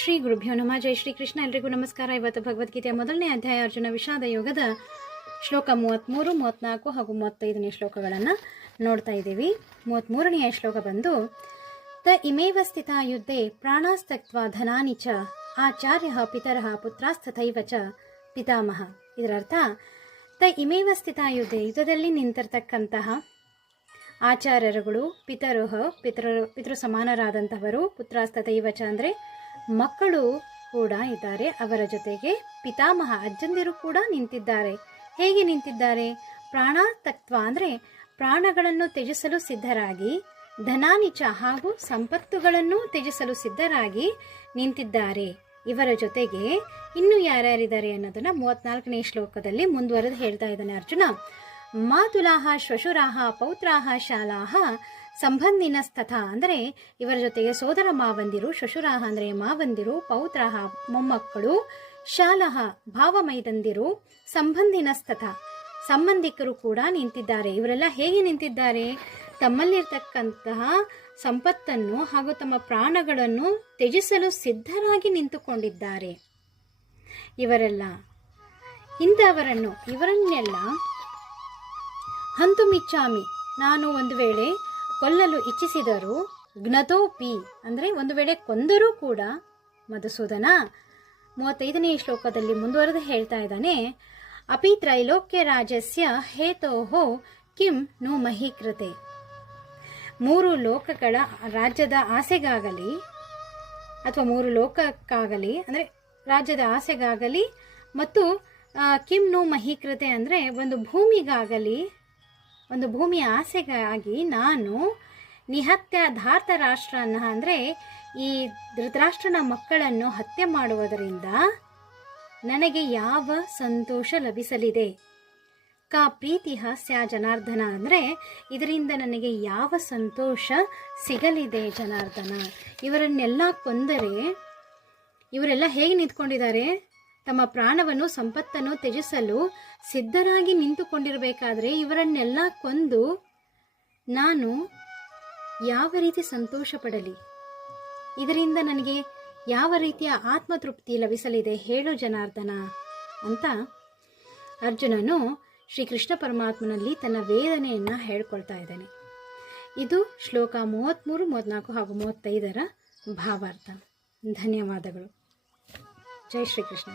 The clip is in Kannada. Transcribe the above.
ಶ್ರೀ ಗುರುಭ್ಯೋ ನಮಃ. ಜೈ ಶ್ರೀ ಕೃಷ್ಣ. ಎಲ್ರಿಗೂ ನಮಸ್ಕಾರ. ಇವತ್ತು ಭಗವದ್ಗೀತೆಯ ಮೊದಲನೇ ಅಧ್ಯಾಯ ಅರ್ಜುನ ವಿಷಾದ ಯೋಗದ ಶ್ಲೋಕ 33, 34 ಹಾಗೂ 35ನೇ ಶ್ಲೋಕಗಳನ್ನು ನೋಡ್ತಾ ಇದ್ದೀವಿ. 33ನೆಯ ಶ್ಲೋಕ ಬಂದು ತ ಇಮೇವ ಸ್ಥಿತ ಯುದ್ಧೆ ಪ್ರಾಣಾಸ್ತಕ್ತ್ವ ಧನಾನಿ ಚ ಆಚಾರ್ಯ ಪಿತರಃ ಪುತ್ರಾಸ್ತಥೈವ ಚ ಪಿತಾಮಹ. ಇದರ ಅರ್ಥ, ತ ಇಮೇವ ಸ್ಥಿತ ಯುದ್ಧೆ, ಯುದ್ಧದಲ್ಲಿ ನಿಂತಿರ್ತಕ್ಕಂತಹ ಆಚಾರ್ಯರುಗಳು, ಪಿತೃ ಸಮಾನರಾದಂಥವರು, ಪುತ್ರಾಸ್ತಥೈವ ಚ ಅಂದರೆ ಮಕ್ಕಳು ಕೂಡ ಇದ್ದಾರೆ, ಅವರ ಜೊತೆಗೆ ಪಿತಾಮಹ ಅಜ್ಜಂದಿರು ಕೂಡ ನಿಂತಿದ್ದಾರೆ. ಹೇಗೆ ನಿಂತಿದ್ದಾರೆ? ಪ್ರಾಣಾತಕ್ತ್ವ ಅಂದರೆ ಪ್ರಾಣಗಳನ್ನು ತ್ಯಜಿಸಲು ಸಿದ್ಧರಾಗಿ, ಧನಾನಿಚ ಹಾಗೂ ಸಂಪತ್ತುಗಳನ್ನು ತ್ಯಜಿಸಲು ಸಿದ್ಧರಾಗಿ ನಿಂತಿದ್ದಾರೆ. ಇವರ ಜೊತೆಗೆ ಇನ್ನು ಯಾರ್ಯಾರಿದ್ದಾರೆ ಅನ್ನೋದನ್ನ 34ನೇ ಶ್ಲೋಕದಲ್ಲಿ ಮುಂದುವರೆದು ಹೇಳ್ತಾ ಇದ್ದಾನೆ ಅರ್ಜುನ. ಮಾತುಲಾಹ ಶ್ವಶುರಾಹ ಪೌತ್ರಾಹ ಶಾಲಾಹ ಸಂಬಂಧಿನಸ್ತಥ ಅಂದರೆ ಇವರ ಜೊತೆಗೆ ಸೋದರ ಮಾವಂದಿರು, ಶ್ವಶುರಾಹ ಅಂದರೆ ಮಾವಂದಿರು, ಪೌತ್ರಾಹ ಮೊಮ್ಮಕ್ಕಳು, ಶಾಲಹ ಭಾವಮೈದಂದಿರು, ಸಂಬಂಧಿನಸ್ತಥ ಸಂಬಂಧಿಕರು ಕೂಡ ನಿಂತಿದ್ದಾರೆ. ಇವರೆಲ್ಲ ಹೇಗೆ ನಿಂತಿದ್ದಾರೆ? ತಮ್ಮಲ್ಲಿರ್ತಕ್ಕಂತಹ ಸಂಪತ್ತನ್ನು ಹಾಗೂ ತಮ್ಮ ಪ್ರಾಣಗಳನ್ನು ತ್ಯಜಿಸಲು ಸಿದ್ಧರಾಗಿ ನಿಂತುಕೊಂಡಿದ್ದಾರೆ. ಇವರನ್ನೆಲ್ಲ ಹಂತುಮಿಚ್ಚಾಮಿ, ನಾನು ಒಂದು ವೇಳೆ ಕೊಲ್ಲಲು ಇಚ್ಛಿಸಿದರು, ಜ್ಞತೋಪಿ ಅಂದರೆ ಒಂದು ವೇಳೆ ಕೊಂದರೂ ಕೂಡ. ಮಧುಸೂದನ 35ನೇ ಶ್ಲೋಕದಲ್ಲಿ ಮುಂದುವರೆದು ಹೇಳ್ತಾ ಇದ್ದಾನೆ, ಅಪಿ ತ್ರೈಲೋಕ್ಯ ರಾಜಸ್ಯ ಹೇತೋಹೋ ಕಿಂ ನು ಮಹೀಕೃತೆ. 3 ಲೋಕಗಳ ರಾಜ್ಯದ ಆಸೆಗಾಗಲಿ ಅಥವಾ 3 ಲೋಕಕ್ಕಾಗಲಿ ಅಂದರೆ ರಾಜ್ಯದ ಆಸೆಗಾಗಲಿ ಮತ್ತು ಕಿಂ ನು ಮಹೀಕೃತೆ ಅಂದರೆ ಒಂದು ಭೂಮಿಗಾಗಲಿ, ಒಂದು ಭೂಮಿಯ ಆಸೆಗಾಗಿ ನಾನು ನಿಹತ್ಯ ಧಾರ್ತ ರಾಷ್ಟ್ರನ ಅಂದರೆ ಈ ಧೃತರಾಷ್ಟ್ರನ ಮಕ್ಕಳನ್ನು ಹತ್ಯೆ ಮಾಡುವುದರಿಂದ ನನಗೆ ಯಾವ ಸಂತೋಷ ಲಭಿಸಲಿದೆ? ಕಾ ಪ್ರೀತಿ ಸ್ಯಾ ಜನಾರ್ದನ ಅಂದರೆ ಇದರಿಂದ ನನಗೆ ಯಾವ ಸಂತೋಷ ಸಿಗಲಿದೆ ಜನಾರ್ದನ. ಇವರನ್ನೆಲ್ಲ ಕೊಂದರೆ ಇವರೆಲ್ಲ ಹೇಗೆ ನಿಂತ್ಕೊಂಡಿದ್ದಾರೆ? ತಮ್ಮ ಪ್ರಾಣವನ್ನು ಸಂಪತ್ತನ್ನು ತ್ಯಜಿಸಲು ಸಿದ್ಧರಾಗಿ ನಿಂತುಕೊಂಡಿರಬೇಕಾದ್ರೆ ಇವರನ್ನೆಲ್ಲ ಕೊಂದು ನಾನು ಯಾವ ರೀತಿ ಸಂತೋಷ ಪಡಲಿ? ಇದರಿಂದ ನನಗೆ ಯಾವ ರೀತಿಯ ಆತ್ಮತೃಪ್ತಿ ಲಭಿಸಲಿದೆ ಹೇಳು ಜನಾರ್ದನ ಅಂತ ಅರ್ಜುನನು ಶ್ರೀಕೃಷ್ಣ ಪರಮಾತ್ಮನಲ್ಲಿ ತನ್ನ ವೇದನೆಯನ್ನು ಹೇಳ್ಕೊಳ್ತಾ ಇದ್ದಾನೆ. ಇದು ಶ್ಲೋಕ 33, 34 ಹಾಗೂ 35ರ ಭಾವಾರ್ಥ. ಧನ್ಯವಾದಗಳು. ಜೈ ಶ್ರೀಕೃಷ್ಣ.